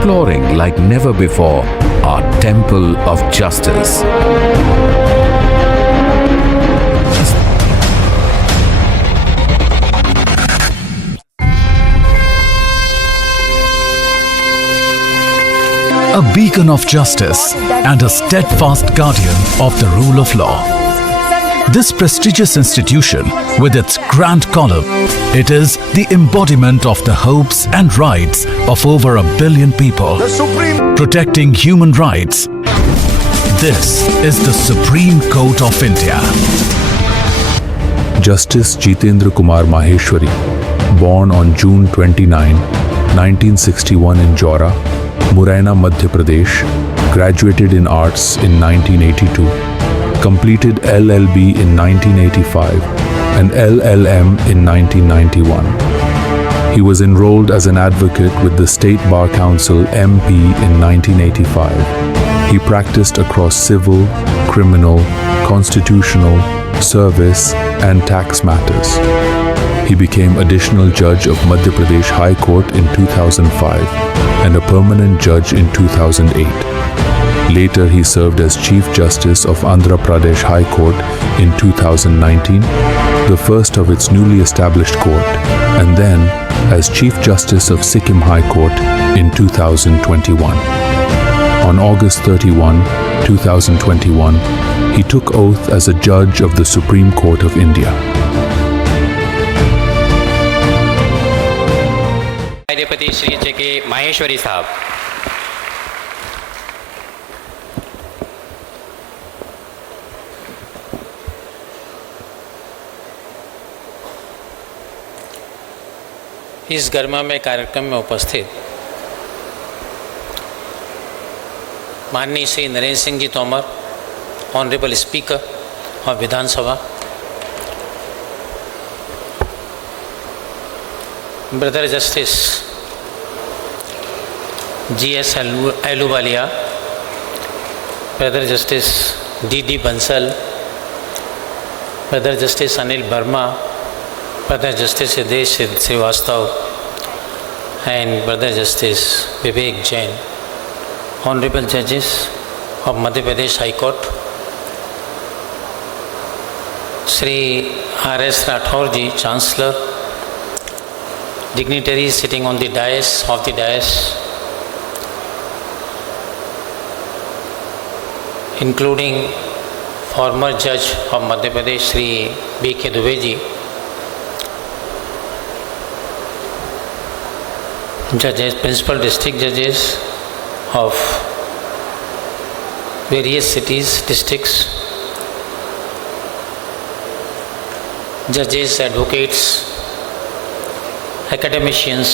exploring like never before our temple of justice. A beacon of justice and a steadfast guardian of the rule of law. This prestigious institution, with its grand column, it is the embodiment of the hopes and rights of over 1 billion people, protecting human rights. This is the Supreme Court of India. Justice Jitendra Kumar Maheshwari, born on June 29, 1961 in Jaura, Muraina, Madhya Pradesh, graduated in arts in 1982, completed LLB in 1985 and LLM in 1991. He was enrolled as an advocate with the State Bar Council MP in 1985. He practiced across civil, criminal, constitutional, service and tax matters. He became additional judge of Madhya Pradesh High Court in 2005 and a permanent judge in 2008. Later, he served as Chief Justice of Andhra Pradesh High Court in 2019, the first of its newly established court, and then as Chief Justice of Sikkim High Court in 2021. On August 31, 2021, he took oath as a judge of the Supreme Court of India. Shri के माहेश्वरी साहब। इस गरिमामय कार्यक्रम में उपस्थित माननीय Shri Narendra Singh ji Tomar, honourable speaker और विधानसभा, brother justice GS Ahluwalia, brother justice DD Bansal, brother justice Anil Verma, brother justice Siddhesh Shrivastava and brother justice Vivek Jain, honourable जजेस of Madhya Pradesh high court, Shri RS Rathore ji, chancellor, dignitaries sitting on the dais of the dais, including former judge of Madhya Pradesh Shri B.K. Dubey ji, judges, principal district judges of various cities, districts, judges, advocates, academicians,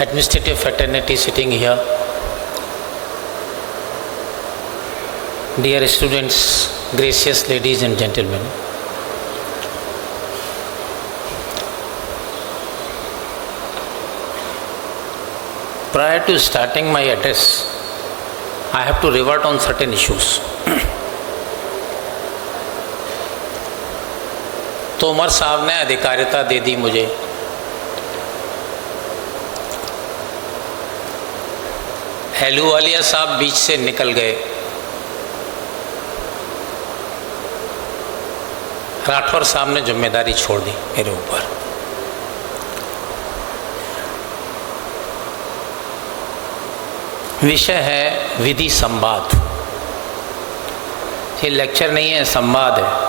administrative fraternity sitting here, dear students, gracious ladies and gentlemen. Prior to starting my address, I have to revert on certain issues. Tomar साहब ने अधिकारिता दे दी मुझे, एलूवालिया साहब बीच से निकल गए, राठौर साहब ने जिम्मेदारी छोड़ दी मेरे ऊपर। विषय है विधि संवाद। ये लेक्चर नहीं है, संवाद है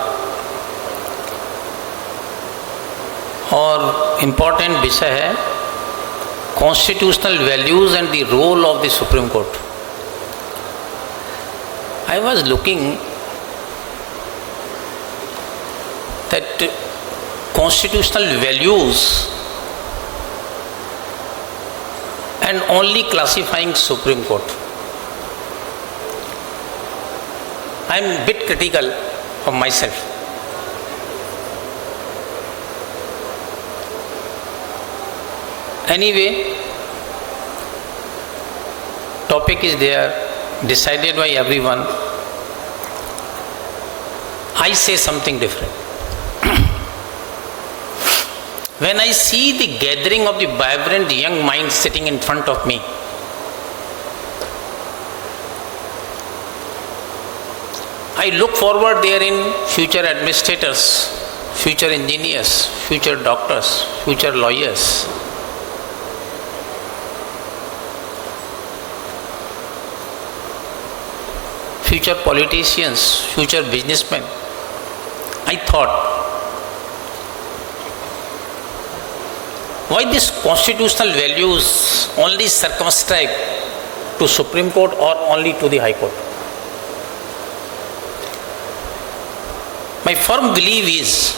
और इम्पोर्टेंट विषय है constitutional values and the role of the supreme court. I was looking that constitutional values and only classifying Supreme Court. I am a bit critical of myself. Anyway, topic is there, decided by everyone. I say something different. when I see the gathering of the vibrant young minds sitting in front of me, I look forward there in future administrators, future engineers, future doctors, future lawyers. Future politicians, future businessmen. I thought, why these constitutional values only circumscribed to Supreme Court or only to the High Court? My firm belief is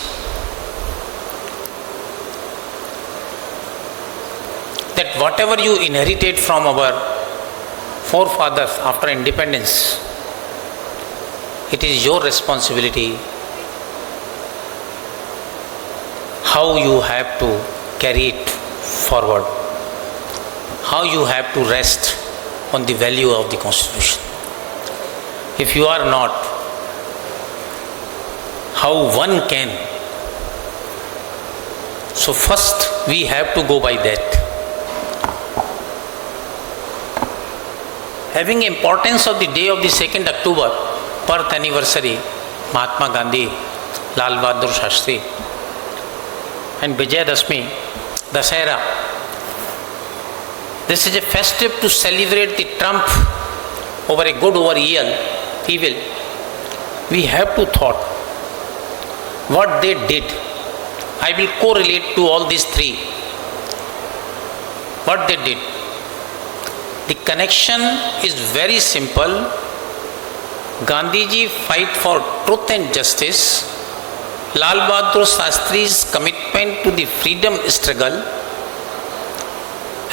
that whatever you inherited from our forefathers after independence, it is your responsibility how you have to carry it forward, how you have to rest on the value of the Constitution. If you are not, how one can? So first we have to go by that. Having importance of the day of the 2nd October, birth anniversary, Mahatma Gandhi, Lal Bahadur Shastri, and Vijayadashmi, Dasahra. This is a festive to celebrate the trump over a good over evil. We have to thought what they did. I will correlate to all these three. What they did. The connection is very simple. Gandhiji fight for truth and justice. Lal Bahadur Shastri's commitment to the freedom struggle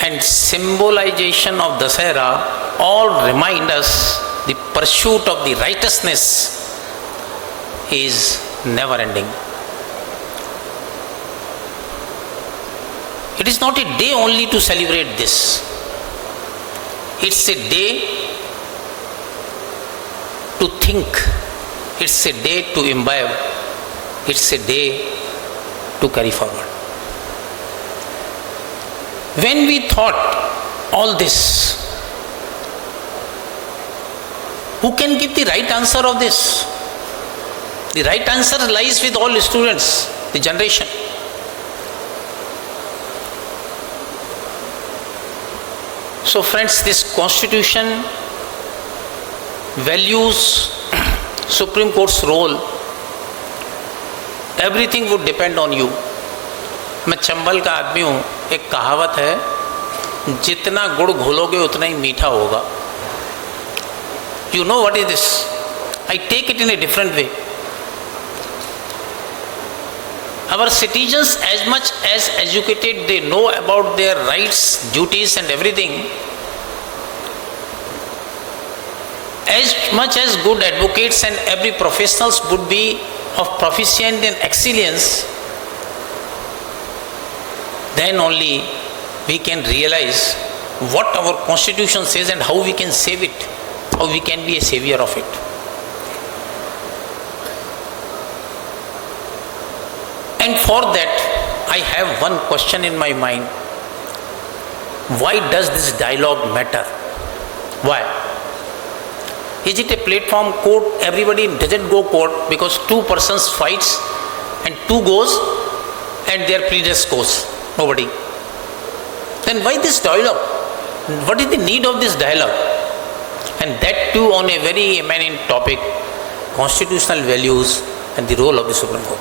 and symbolization of Dasahra all remind us the pursuit of the righteousness is never ending. It is not a day only to celebrate this. It's a day to think. It's a day to imbibe. It's a day to carry forward. When we thought all this, who can give the right answer of this? The right answer lies with all students, the generation. So friends, this Constitution values Supreme Court's role. Everything would depend on you. मैं चंबल का आदमी हूँ. एक कहावत है, जितना गुड़ घोलोगे उतना ही मीठा होगा. You know what is this? I take it in a different way. Our citizens, as much as educated, they know about their rights, duties and everything. As much as good advocates and every professionals would be of proficient and excellence, then only we can realize what our Constitution says and how we can save it, how we can be a savior of it. And for that, I have one question in my mind. Why does this dialogue matter? Why? Is it a platform court? Everybody doesn't go court because two persons fights and two goes and their previous goes. Nobody. Then why this dialogue? What is the need of this dialogue? And that too on a very eminent topic, constitutional values and the role of the Supreme Court.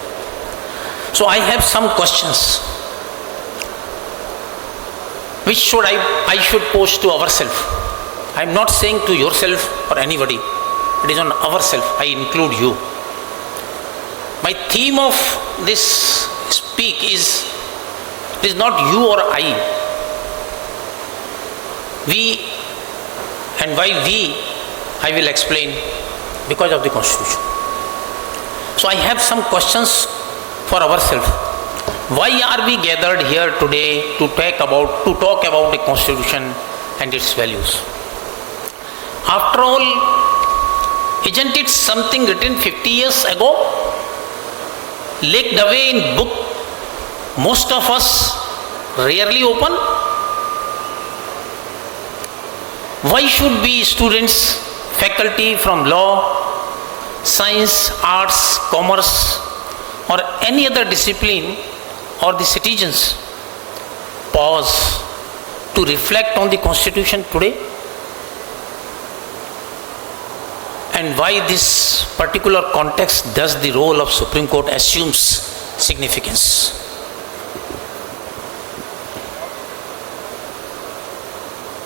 So I have some questions which I should pose to ourselves. I am not saying to yourself or anybody. It is on ourselves. I include you. My theme of this speak is, it is not you or I. We, and why we, I will explain, because of the Constitution. So I have some questions for ourselves. Why are we gathered here today to talk about the Constitution and its values? After all, isn't it something written 50 years ago, laid away in book most of us rarely open? Why should we students, faculty from law, science, arts, commerce, or any other discipline, or the citizens pause to reflect on the Constitution today? And why this particular context does the role of Supreme Court assumes significance?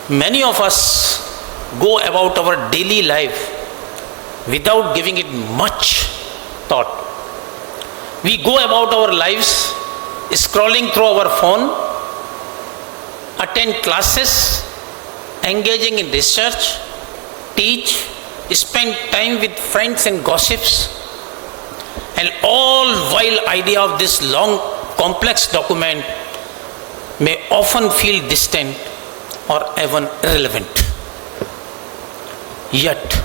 Many of us go about our daily life without giving it much thought. We go about our lives scrolling through our phone, attend classes, engaging in research, teach, spend time with friends and gossips, and all while idea of this long, complex document may often feel distant or even irrelevant. Yet,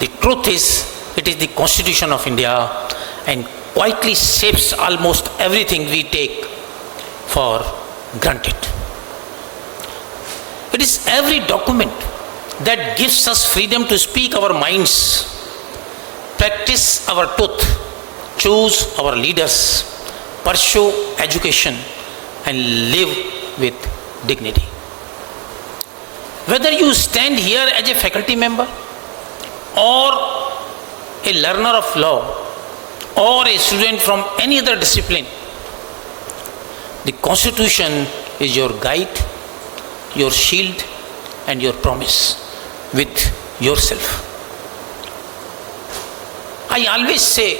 the truth is, it is the Constitution of India and quietly shapes almost everything we take for granted. It is every document that gives us freedom to speak our minds, practice our truth, choose our leaders, pursue education, and live with dignity. Whether you stand here as a faculty member, or a learner of law, or a student from any other discipline, the Constitution is your guide, your shield, and your promise with yourself. I always say,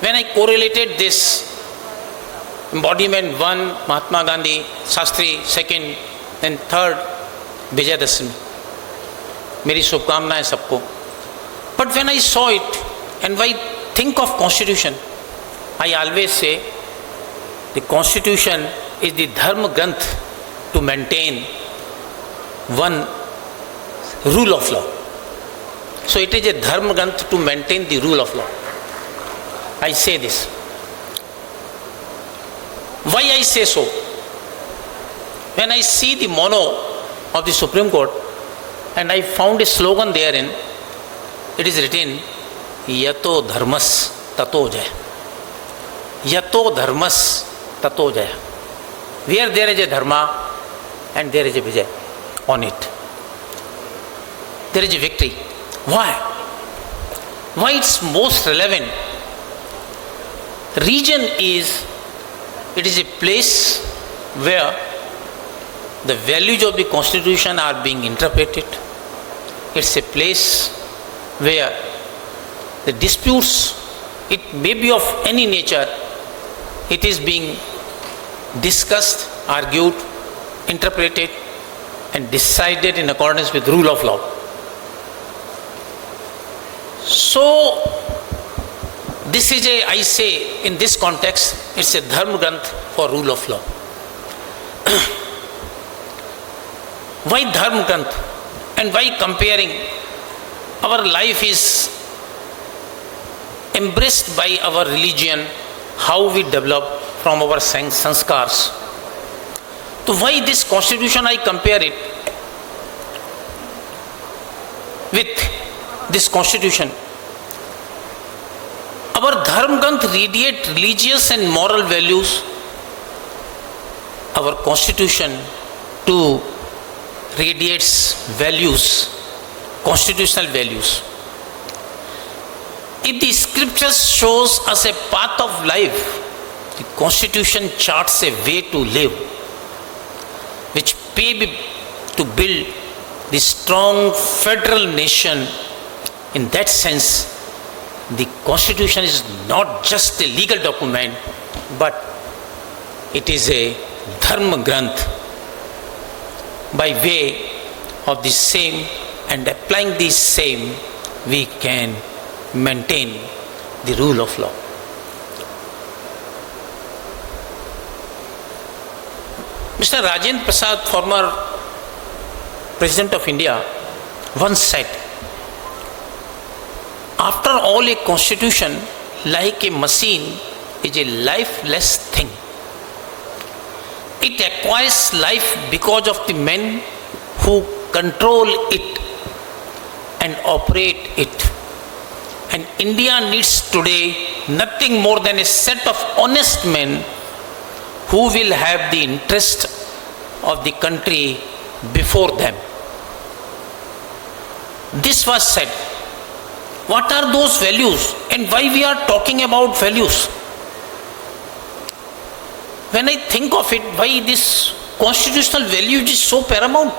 when I correlated this embodiment 1, Mahatma Gandhi, Shastri, 2nd, and 3rd, Vijayadashmi. मेरी शुभकामनाएं सबको. But when I saw it and when I think of Constitution, I always say the Constitution is the Dharma Granth to maintain one rule of law. So it is a Dharma Granth to maintain the rule of law. I say this. Why I say so? When I see the mono of the Supreme Court, and I found a slogan therein, it is written, Yato Dharmas Tato Jaya. Yato Dharmas Tato Jaya. Where there is a Dharma and there is a Vijay on it. There is a victory. Why? Why it's most relevant? Region is, it is a place where the values of the Constitution are being interpreted. It's a place where the disputes, it may be of any nature, it is being discussed, argued, interpreted, and decided in accordance with rule of law. So, this is a, I say, in this context, it's a Dharma Granth for rule of law. Why Dharma Granth? And why comparing? Our life is embraced by our religion, how we develop from our sanskars. So why this Constitution I compare it with this Constitution? Our Dharma Granth radiate religious and moral values. Our Constitution too radiates values, constitutional values. If the scriptures shows us a path of life, the Constitution charts a way to live, which pay to build the strong federal nation. In that sense, the Constitution is not just a legal document, but it is a Dharma Granth. By way of the same and applying the same, we can maintain the rule of law. Mr. Rajendra Prasad, former President of India, once said, after all, a constitution, like a machine, is a lifeless thing. It acquires life because of the men who control it and operate it. And India needs today nothing more than a set of honest men who will have the interest of the country before them. This was said. What are those values and why we are talking about values? When I think of it, why this constitutional value is so paramount?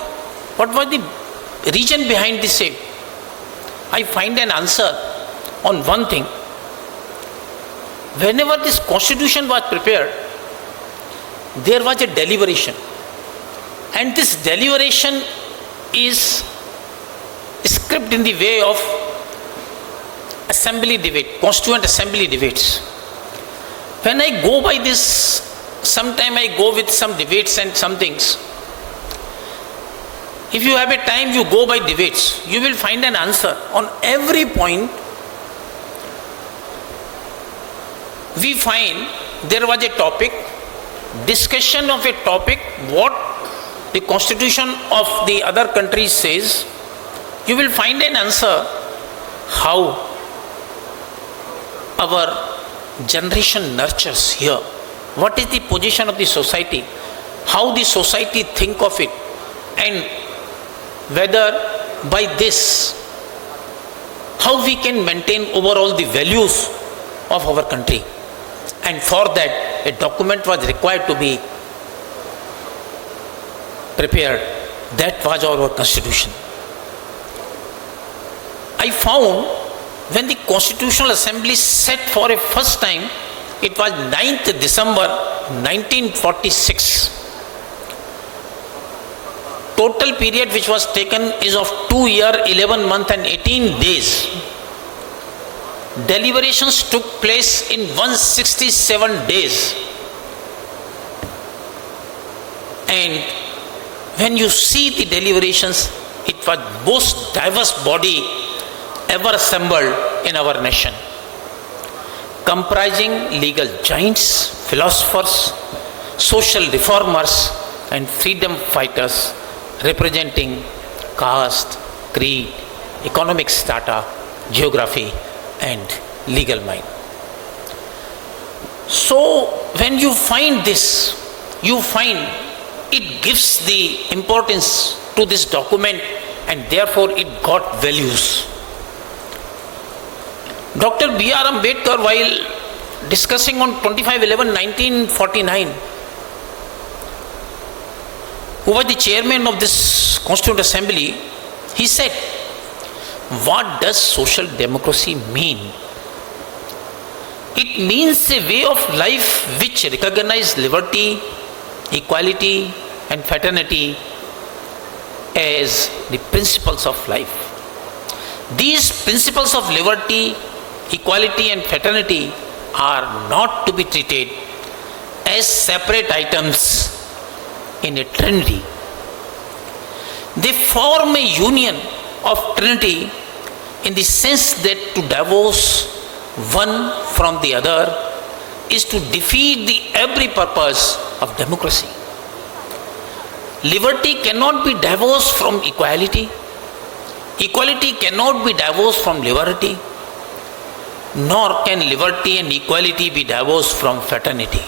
What was the reason behind this same? I find an answer on one thing. Whenever this constitution was prepared, there was a deliberation. And this deliberation is scripted in the way of assembly debate, constituent assembly debates. When I go by this, sometime I go with some debates and some things. If you have a time, you go by debates, you will find an answer on every point. We find there was a topic, discussion of a topic, what the constitution of the other country says. You will find an answer how our generation nurtures here. What is the position of the society? How the society think of it? And whether by this, how we can maintain overall the values of our country. And for that, a document was required to be prepared. That was our constitution. I found when the Constitutional Assembly sat for a first time, it was 9th December 1946. Total period which was taken is of 2 years, 11 months and 18 days. Deliberations took place in 167 days. And when you see the deliberations, it was most diverse body ever assembled in our nation, comprising legal giants, philosophers, social reformers, and freedom fighters representing caste, creed, economic strata, geography, and legal mind. So, when you find this, you find it gives the importance to this document and therefore it got values. Dr. B.R. Ambedkar, while discussing on 25/11/1949, who was the chairman of this Constituent Assembly, he said, what does social democracy mean? It means a way of life which recognizes liberty, equality, and fraternity as the principles of life. These principles of liberty, equality, and fraternity are not to be treated as separate items in a trinity. They form a union of trinity in the sense that to divorce one from the other is to defeat the every purpose of democracy. Liberty cannot be divorced from equality. Equality cannot be divorced from liberty. Nor can liberty and equality be divorced from fraternity.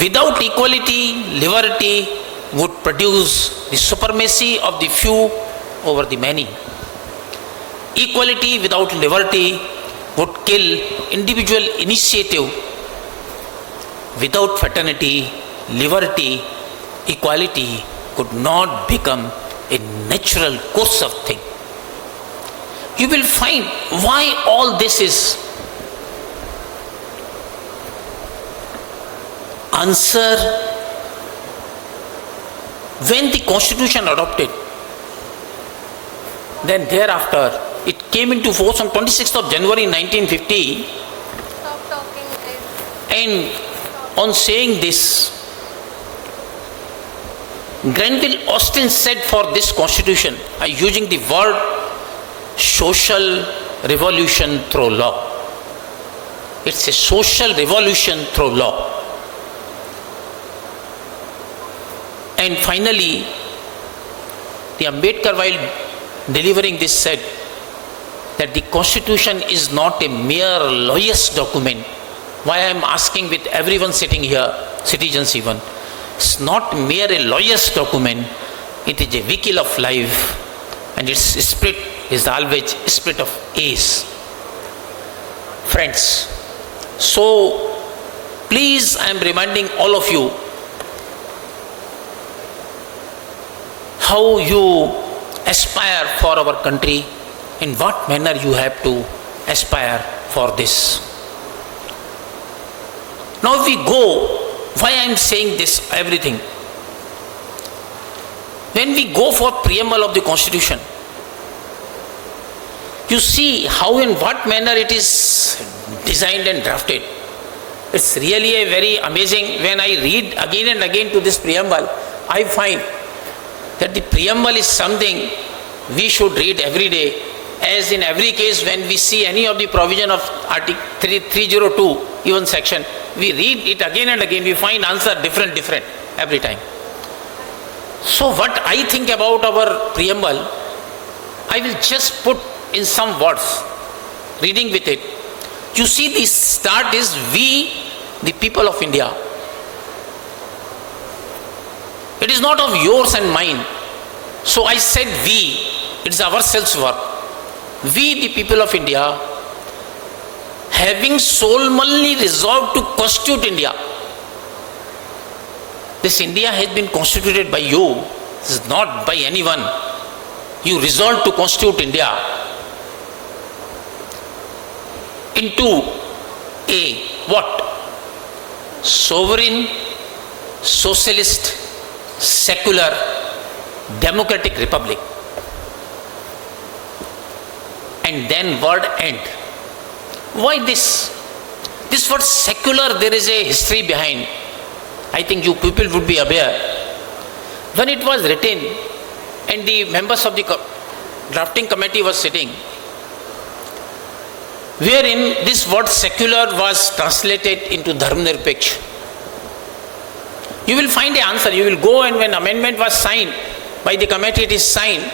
Without equality, liberty would produce the supremacy of the few over the many. Equality without liberty would kill individual initiative. Without fraternity, liberty, equality could not become a natural course of things. You will find why all this is. Answer, when the Constitution adopted, then thereafter it came into force on 26th of January 1950. And on saying this, Granville Austin said for this Constitution, using the word social revolution through law. It's a social revolution through law. And finally, the Ambedkar, while delivering this, said that the Constitution is not a mere lawyer's document. Why I am asking with everyone sitting here, citizens even, it's not mere a lawyer's document, it is a vehicle of life, and its spirit is always a spirit of ace. Friends, so please, I am reminding all of you how you aspire for our country, in what manner you have to aspire for this. Now we go, why I am saying this, everything. When we go for preamble of the Constitution, you see how in what manner it is designed and drafted. It's really a very amazing, when I read again and again to this preamble, I find that the preamble is something we should read every day, as in every case when we see any of the provision of Article 302, even section, we read it again and again, we find answer different every time. So what I think about our preamble, I will just put in some words, reading with it. You see, the start is we, the people of India. It is not of yours and mine. So I said we, it is ourselves work. We, the people of India, having solemnly resolved to constitute India. This India has been constituted by you. This is not by anyone. You resolved to constitute India into a what? Sovereign, socialist, secular, democratic republic. And then word end. Why this? This word secular, there is a history behind. I think you people would be aware. When it was written and the members of the drafting committee was sitting, wherein this word secular was translated into Dharmanirpeksh. You will find the answer. You will go, and when amendment was signed by the committee, it is signed.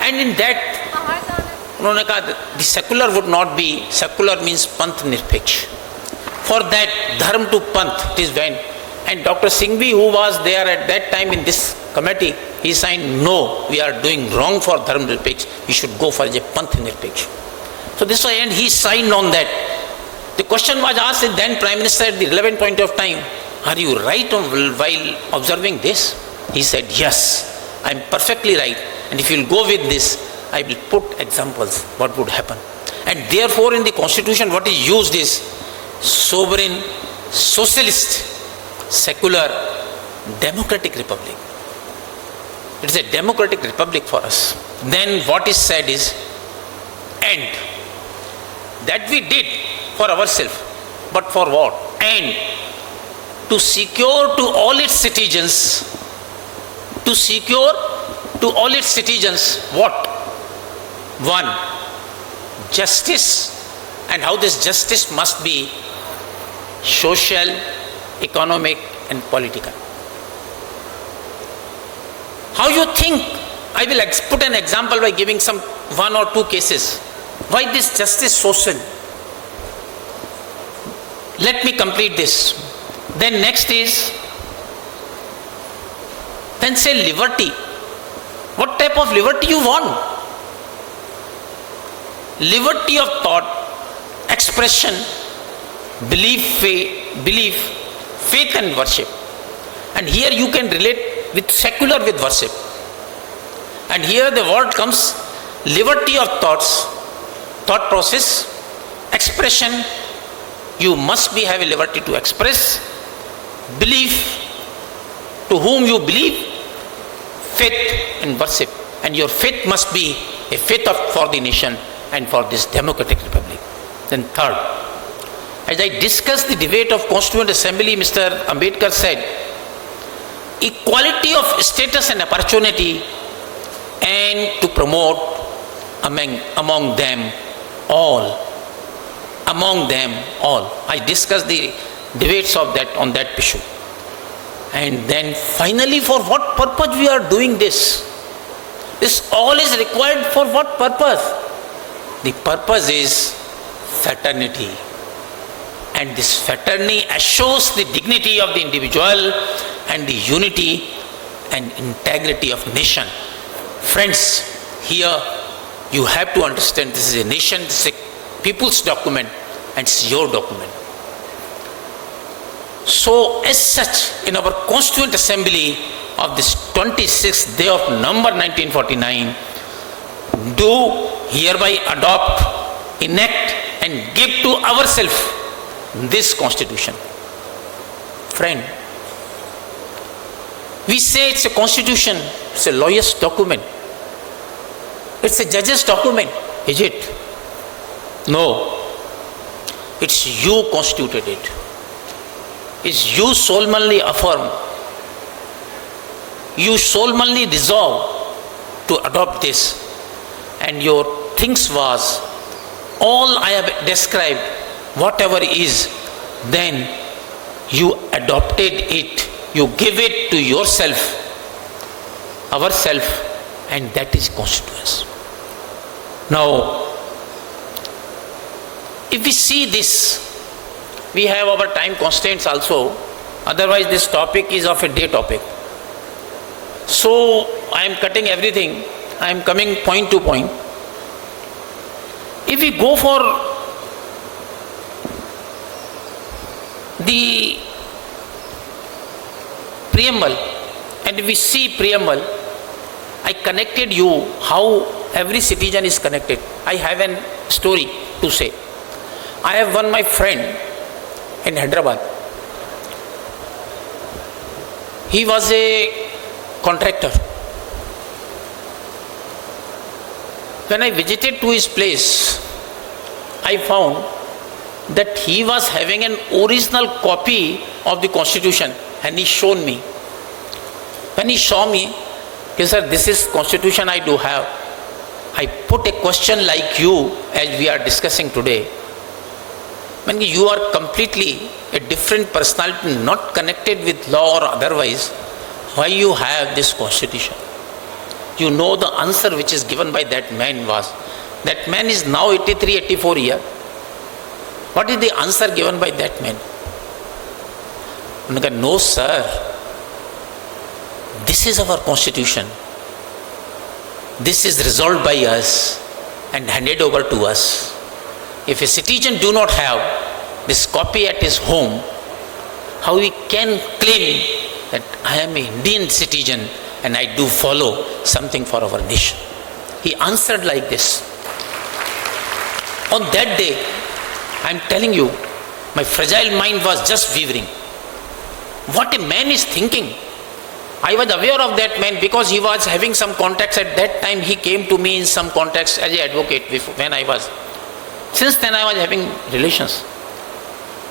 And in that, the secular would not be, secular means Panth Nirpeksh. For that, Dharm to Panth, it is went. And Dr. Singhvi, who was there at that time in this committee, he signed, no, we are doing wrong for Dharm Nirpeksh. We should go for a Panth Nirpeksh. So this way, and he signed on that. The question was asked to then Prime Minister at the relevant point of time, are you right while observing this? He said, yes, I am perfectly right. And if you will go with this, I will put examples what would happen. And therefore in the Constitution what is used is sovereign, socialist, secular, democratic republic. It is a democratic republic for us. Then what is said is and. That we did for ourselves. But for what? And to secure to all its citizens, what? One, justice, and how this justice must be social, economic, and political. How you think? I will put an example by giving some one or two cases. Why this justice social? Let me complete this. Then next is, then say liberty. What type of liberty you want? Liberty of thought, expression, belief, faith and worship. And here you can relate with secular with worship. And here the word comes, liberty of thoughts, thought process, expression, you must have a liberty to express, belief, to whom you believe, faith and worship. And your faith must be a faith for the nation and for this democratic republic. Then third, as I discussed the debate of Constituent Assembly, Mr. Ambedkar said, equality of status and opportunity, and to promote among them all. among them all. I discussed the debates of that on that issue. And then finally, for what purpose we are doing this? This all is required for what purpose? The purpose is fraternity. And this fraternity assures the dignity of the individual and the unity and integrity of nation. Friends, here you have to understand this is a nation, this is a people's document, and it's your document. So, as such, in our Constituent Assembly of this 26th day of November 1949, do hereby adopt, enact, and give to ourselves this Constitution. Friend, we say it's a Constitution, it's a lawyer's document, it's a judge's document, is it? No. It's you constituted it. It's you solemnly affirm. You solemnly resolve to adopt this. And your things was, all I have described, whatever is, then you adopted it. You give it to yourself, ourself, and that is constituents. Now, if we see this, we have our time constraints also. Otherwise, this topic is of a day topic. So, I am cutting everything. I am coming point to point. If we go for the preamble, and if we see preamble, I connected you how every citizen is connected. I have a story to say. I have one my friend in Hyderabad. He was a contractor. When I visited to his place, I found that he was having an original copy of the Constitution, and he showed me. When he saw me, he said, "This is Constitution I do have." I put a question like you as we are discussing today. When you are completely a different personality, not connected with law or otherwise, why you have this Constitution? You know the answer which is given by that man was, that man is now 83, 84 years. What is the answer given by that man? No, sir. This is our Constitution. This is resolved by us and handed over to us. If a citizen do not have this copy at his home, how he can claim that I am an Indian citizen and I do follow something for our nation? He answered like this. On that day, I am telling you, my fragile mind was just wavering. What a man is thinking. I was aware of that man because he was having some contacts at that time. He came to me in some contacts as an advocate when I was. Since then I was having relations.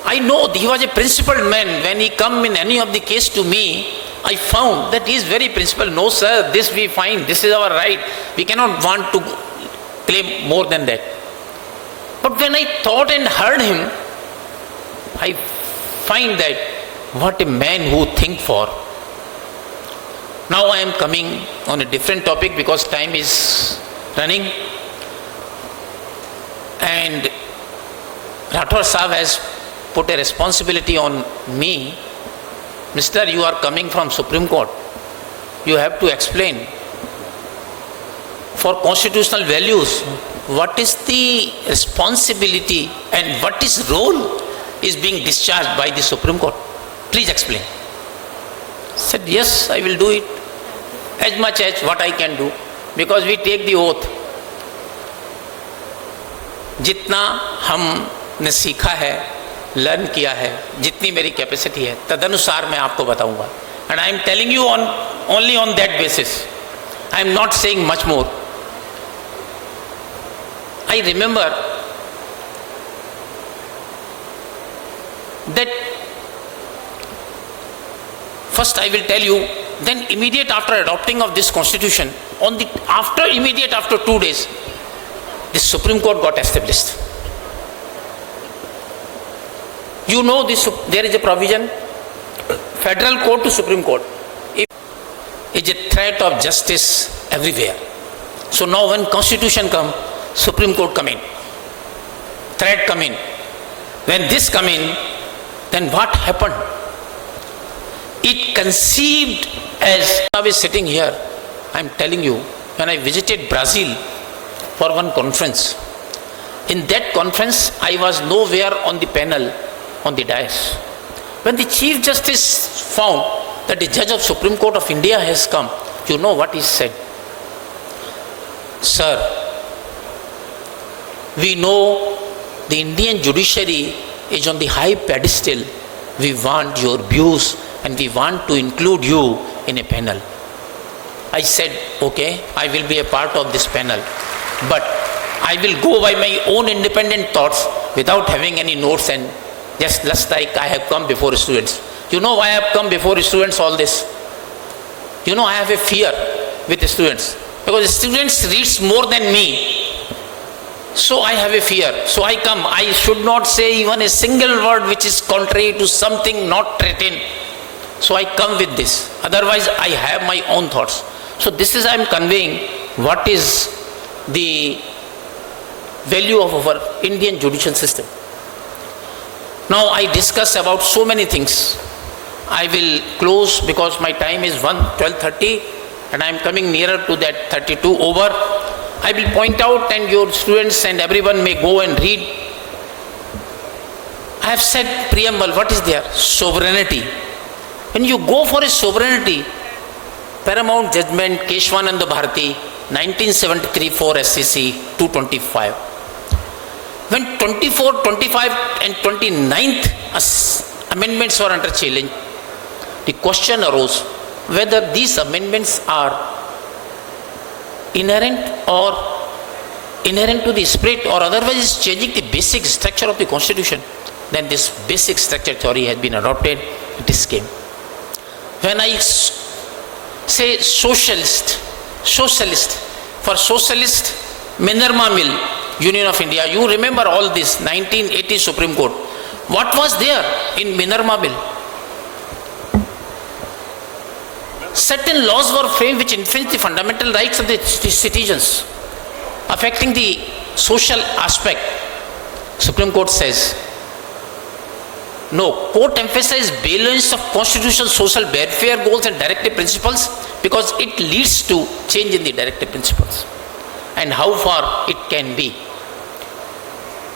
I know he was a principled man. When he come in any of the case to me, I found that he is very principled. No, sir, this we find, this is our right. We cannot want to claim more than that. But when I thought and heard him, I find that what a man who think for. Now I am coming on a different topic because time is running. And Rathore Sahib has put a responsibility on me. Mister, you are coming from Supreme Court. You have to explain for constitutional values what is the responsibility and what is role is being discharged by the Supreme Court. Please explain. I said, yes, I will do it as much as what I can do because we take the oath. जितना हमने सीखा है, learn किया है, जितनी मेरी capacity है, तदनुसार मैं आपको बताऊंगा. And I am telling you only on that basis. I am not saying much more. I remember that first I will tell you, then immediate after adopting of this Constitution, immediate after 2 days, the Supreme Court got established. You know this, there is a provision, Federal Court to Supreme Court. It is a threat of justice everywhere. So now when Constitution come, Supreme Court come in. Threat come in. When this come in, then what happened? It conceived as I was sitting here, I am telling you, when I visited Brazil for one conference. In that conference, I was nowhere on the panel, on the dais. When the Chief Justice found that the Judge of Supreme Court of India has come, you know what he said? Sir, we know the Indian judiciary is on the high pedestal. We want your views and we want to include you in a panel. I said, okay, I will be a part of this panel, but I will go by my own independent thoughts without having any notes and just like I have come before students. You know why I have come before students all this? You know I have a fear with the students because the students reads more than me. So I have a fear. So I come. I should not say even a single word which is contrary to something not written. So I come with this. Otherwise I have my own thoughts. So this is I am conveying what is the value of our Indian judicial system. Now I discuss about so many things. I will close because my time is 12:30 and I am coming nearer to that 32 over. I will point out and your students and everyone may go and read. I have said preamble, what is there? Sovereignty. When you go for a sovereignty, paramount judgment, Keshwananda Bharati, 1973 for SCC 225. When 24, 25 and 29th amendments were under challenge, the question arose whether these amendments are inherent to the spirit or otherwise is changing the basic structure of the Constitution. Then this basic structure theory has been adopted. This came. When I say socialist, for socialist, Minerva Mill, Union of India, you remember all this, 1980 Supreme Court. What was there in Minerva Mill? Certain laws were framed which infringe the fundamental rights of the citizens, affecting the social aspect. Supreme Court says, no, court emphasizes balance of constitutional social welfare goals and directive principles because it leads to change in the directive principles and how far it can be.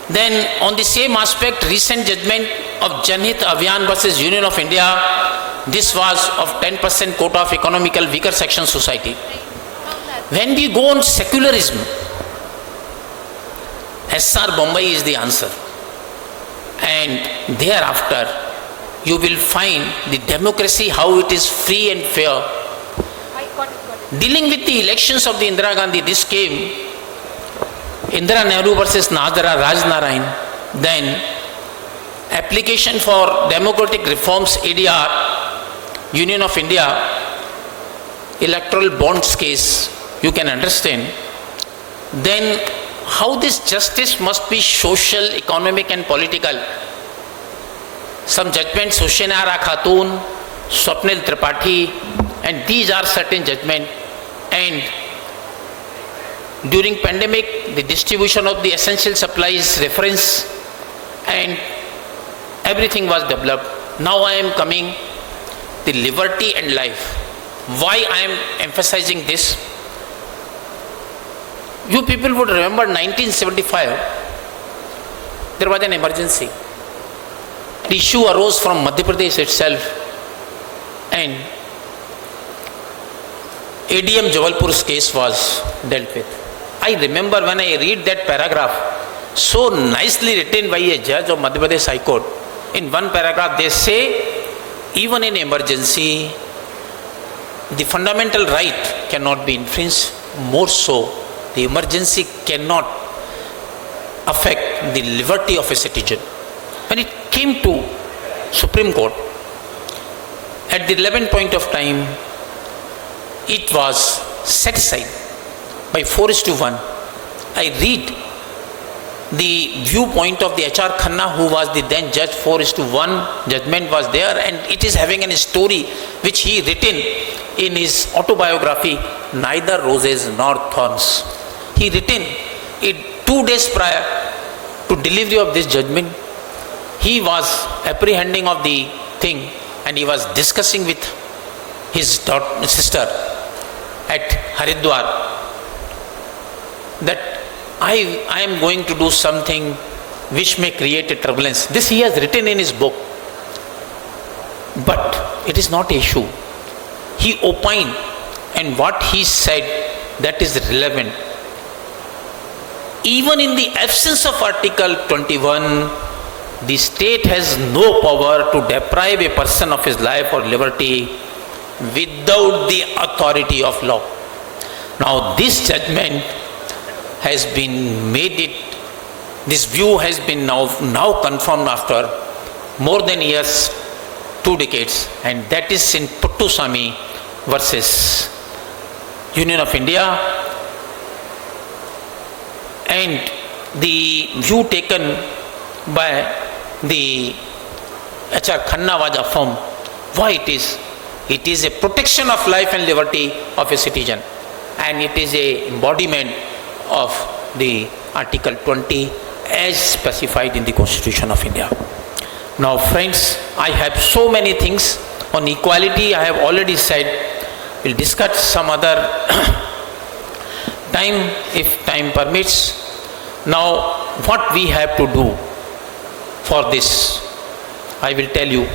Then on the same aspect, recent judgment of Janhit Abhiyan versus Union of India, this was of 10% quota of economical weaker section society. When we go on secularism, SR Bombay is the answer. And thereafter, you will find the democracy, how it is free and fair. Dealing with the elections of the Indira Gandhi, this came, Indira Nehru versus Nadara Raj Narayan. Then, application for democratic reforms, ADR, Union of India, electoral bonds case, you can understand. Then, how this justice must be social, economic and political. Some judgments, Hussainara Khatun, Swapnil Tripathi, and these are certain judgments. And during pandemic, the distribution of the essential supplies reference and everything was developed. Now I am coming the liberty and life. Why I am emphasizing this? You people would remember 1975, there was an emergency. The issue arose from Madhya Pradesh itself and ADM Jabalpur's case was dealt with. I remember when I read that paragraph, so nicely written by a judge of Madhya Pradesh High Court. In one paragraph they say, even in emergency, the fundamental right cannot be infringed, more so the emergency cannot affect the liberty of a citizen. When it came to Supreme Court, at the 11th point of time, it was set aside by 4:1. I read the viewpoint of the H.R. Khanna, who was the then judge. 4:1 judgment was there, and it is having a story which he written in his autobiography, Neither Roses Nor Thorns. He written it 2 days prior to delivery of this judgment. He was apprehending of the thing, and he was discussing with his sister at Haridwar that I am going to do something which may create a turbulence. This he has written in his book. But it is not an issue. He opined, and what he said, that is relevant. Even in the absence of Article 21, the state has no power to deprive a person of his life or liberty without the authority of law. Now this judgment has been this view has been now confirmed after more than years, 2 decades, and that is in Puttuswamy versus Union of India. And the view taken by the H.R. Khanna was affirmed. Why it is? It is a protection of life and liberty of a citizen, and it is a embodiment of the Article 20 as specified in the Constitution of India. Now friends, I have so many things on equality. I have already said. We'll discuss some other time if time permits. Now what we have to do for this, I will tell you.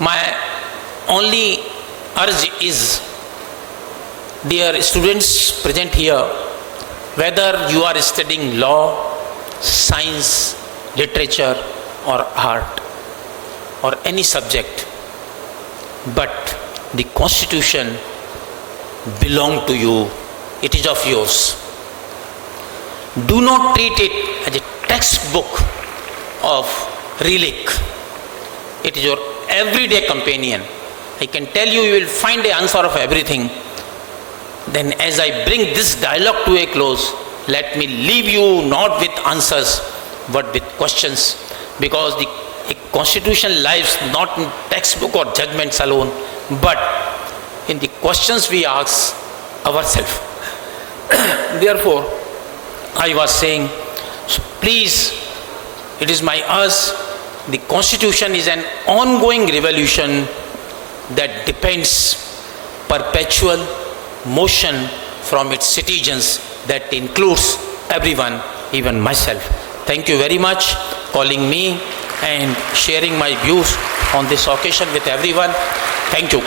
My only urge is, dear students present here, whether you are studying law, science, literature or art or any subject, but the Constitution belongs to you, it is of yours. Do not treat it as a textbook of relic. It is your everyday companion. I can tell you, you will find the answer of everything. Then as I bring this dialogue to a close, let me leave you not with answers but with questions, because the Constitution lies not in textbook or judgments alone, but in the questions we ask ourselves. Therefore, I was saying, so please, it is my urge, the Constitution is an ongoing revolution that depends perpetual motion from its citizens, that includes everyone, even myself. Thank you very much calling me and sharing my views on this occasion with everyone. Thank you.